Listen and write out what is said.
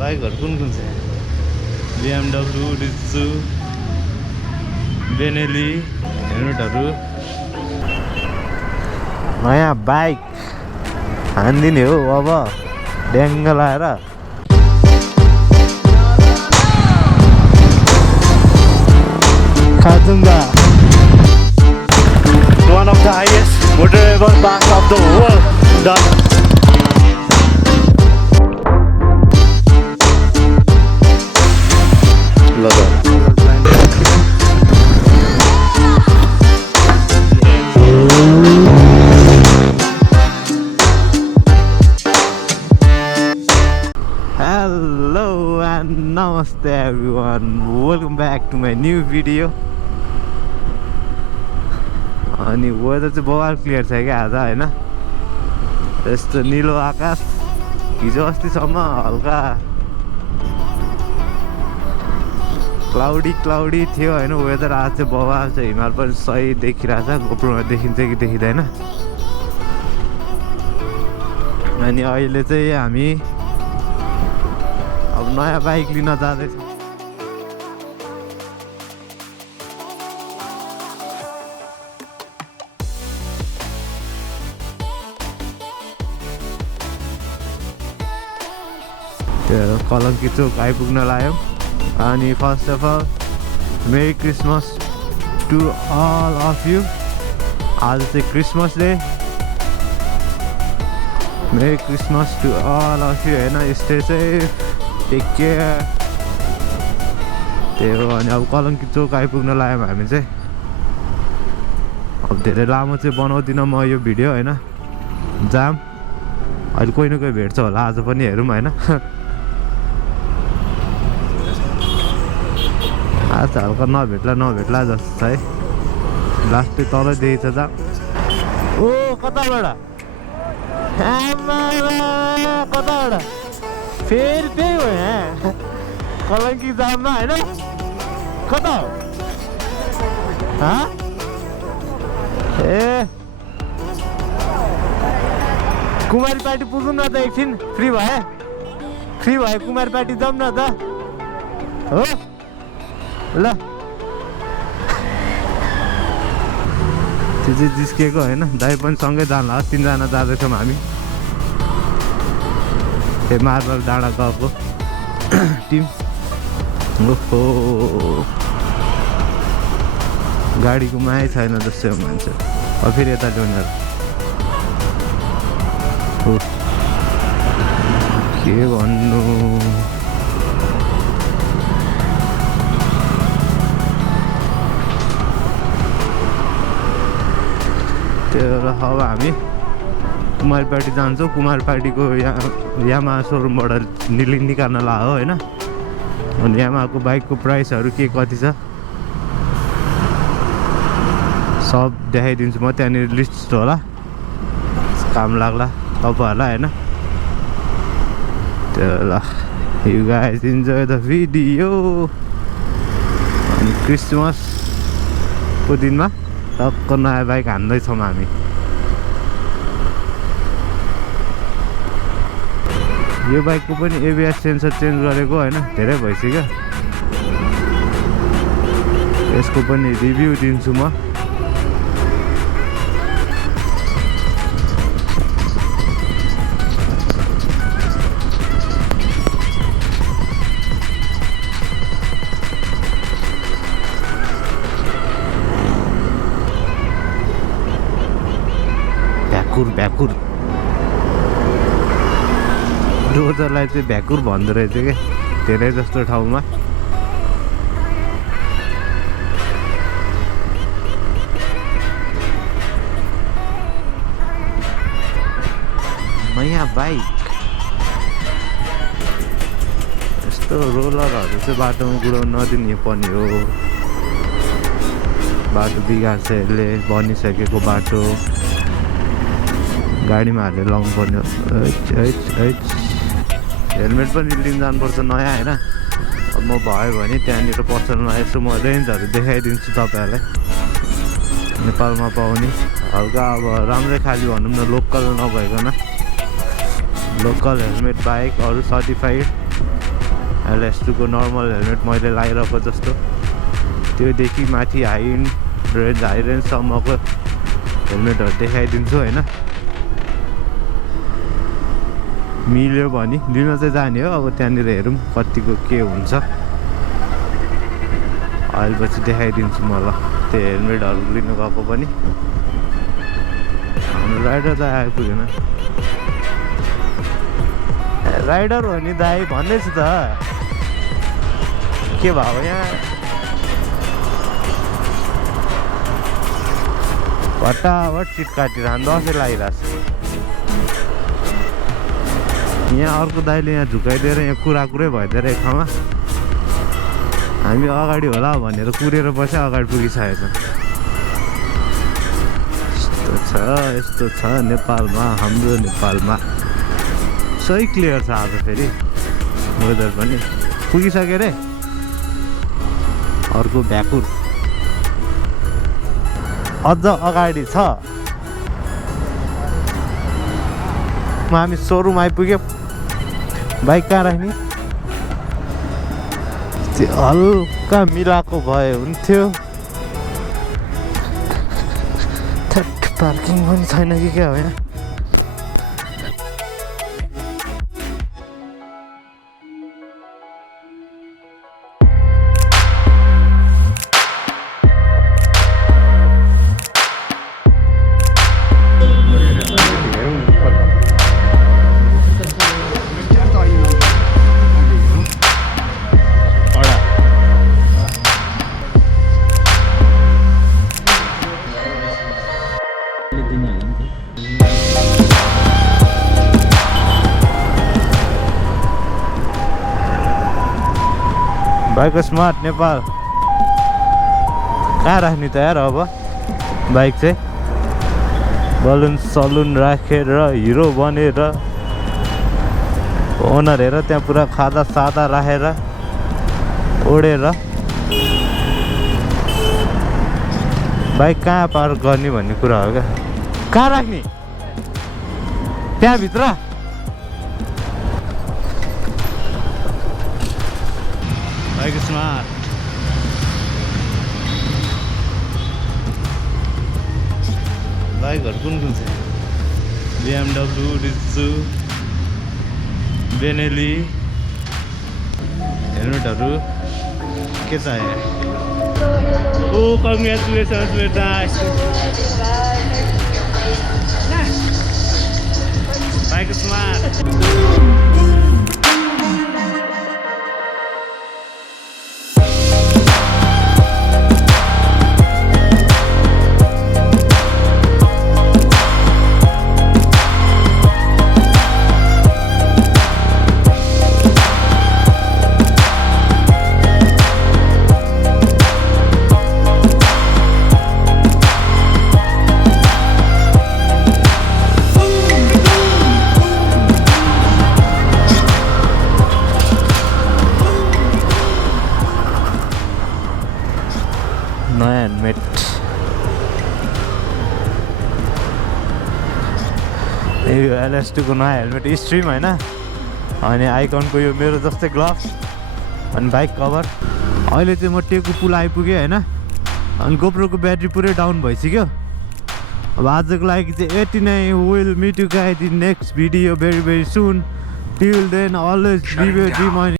बाइकहरु कुन कुन छ BMW रित्सु बेनेली हेलमेटहरु नयाँ बाइक हान्दिने हो अब ड्याङ्ग लाएर खाजुङ्गा one of the highest motorable pass of the world done. Hello and namaste everyone, welcome back to my new video. अनि वेदर चाहिँ बवाल क्लियर छ क्या आज हैन यस्तो नीलो आकाश हिजो अस्तिसम्म हल्का क्लाउडी थियो हैन वेदर आज चाहिँ बवाल छ हिमाल पनि सही देखिरहेछ गोप्रोमा देखिन्छ कि देखिँदैन अनि अहिले चाहिँ हामी अब नयाँ बाइक लिन जाँदैछौँ कलङ्की चोक आइपुग्न लाग्यौँ अनि first of all merry Christmas to all of you आज चाहिँ Christmas day merry Christmas to all of you होइन स्टे सेफ टेक केयर त्यही हो अनि अब कलङ्की चोक आइपुग्न लाग्यौँ हामी चाहिँ अब धेरै लामो चाहिँ बनाउँदिनँ म यो भिडियो होइन जाम अहिले कोही न कोही भेट्छ होला आज पनि हेरौँ होइन आज हल्का नभेट्ला जस्तो छ है लास्टै तलै देखेछ त ओ कताबाट फेरि त्यही हो यहाँ कलङ्की जाममा होइन कता हो ए कुमारी पार्टी पुगौँ न त एकछिन फ्री भए कुमारी पार्टी जाउँ न त हो ल त्यो चाहिँ जिस्किएको होइन दाइ पनि सँगै जान्ला 3 जना जाँदैछौँ हामी ए मार्बल डाँडा गएको टिम ओहो गाडीको माया छैन जस्तै हो मान्छे अब फेरि यता ल्याउनेहरू के भन्नु त्यो अब हामी कुमारी पार्टी जान्छौँ कुमारी पार्टीको यामा सोरुमबाट निकाल्न लाग्यो होइन अनि यामाको बाइकको प्राइसहरू के कति छ सब देखाइदिन्छु म त्यहाँनिर लिस्ट होला काम लाग्ला तपाईँहरूलाई होइन त्यो ल you guys enjoy the video अनि क्रिसमसको दिनमा टक्क नयाँ बाइक हान्दैछौँ हामी यो बाइकको पनि एबिएस सेन्सर चेन्ज गरेको होइन धेरै भइसक्यो यसको पनि रिभ्यू दिन्छु म भ्याकुर रोजरलाई चाहिँ भ्याकुर भन्दो रहेछ क्या धेरै जस्तो ठाउँमा नयाँ बाइक यस्तो रोलरहरू चाहिँ बाटोमा गुडाउनु नदिने पर्ने हो बाटो बिगार्छ यसले बनिसकेको बाटो गाडीमा हालेर लाउनु पर्ने हो हेलमेट पनि लिन जानुपर्छ नयाँ होइन अब म भयो भने त्यहाँनिर पसलमा यसो म रेन्जहरू देखाइदिन्छु तपाईँहरूलाई नेपालमा पाउने हल्का अब राम्रै खाली भनौँ न लोकल नभइकन लोकल हेलमेट बाहेक अरू सर्टिफाइड LS2 को नर्मल हेलमेट मैले लगाइरहेको जस्तो त्योदेखि माथि हाई रेन्जसम्मको हेलमेटहरू देखाइदिन्छु होइन। मिल्यो भने लिन चाहिँ जाने हो। अब त्यहाँनिर हेरौँ कतिको के हुन्छ। अहिले पछि देखाइदिन्छु म ल त्यो हेलमेटहरू लिनु गएको पनि। हाम्रो राइडर त आइपुगेन। राइडर हो नि दाइ भन्दैछु त के भयो यहाँ फटाफट सिट काटिरहनु दसैँ लागिरहेछ। यहाँ अर्को दाइले यहाँ झुकाइदिएर यहाँ कुरै भइदिएर एक ठाउँमा हामी अगाडि होला भनेर कुरेर बस्यो अगाडि पुगिसकेको छ। यस्तो छ नेपालमा, हाम्रो नेपालमा। सही क्लियर छ आज फेरि वेदर पनि। पुगिसक्यो रे अर्को भ्याकुर अझ अगाडि छ। हामी सोरुम आइपुग्यो। बाइक कहाँ राख्ने त्यो हल्का मिलाएको भए हुन्थ्यो। पार्किङ पनि छैन कि क्या हो यहाँ। भाइको स्मार्ट नेपाल कहाँ राख्ने त यार। अब बाइक चाहिँ बलुन सलुन राखेर हिरो बनेर ओनर हेर त्यहाँ पुरा खादा सादा राखेर ओढेर बाइक कहाँ पार्क गर्ने भन्ने कुरा हो क्या। कहाँ राख्ने त्यहाँभित्र। बाइक स्मार्ट बाइकहरू कुन छ? BMW, Riju, Benelli. हेलमेटहरू के चाहियो? ओ कङ्ग्रेचुलेसन्स बेटा। Bike smart. नयाँ हेलमेट यो LS2 को नयाँ हेलमेट स्ट्रिम होइन। अनि आइकनको यो मेरो जस्तै ग्लभ्स अनि बाइक कभर। अहिले चाहिँ म टेकु पुल आइपुगेँ होइन। अनि गोप्रोको ब्याट्री पुरै डाउन भइसक्यो। अब आजको लागि चाहिँ यति नै। Will meet you guys in next video very very soon. Till then always review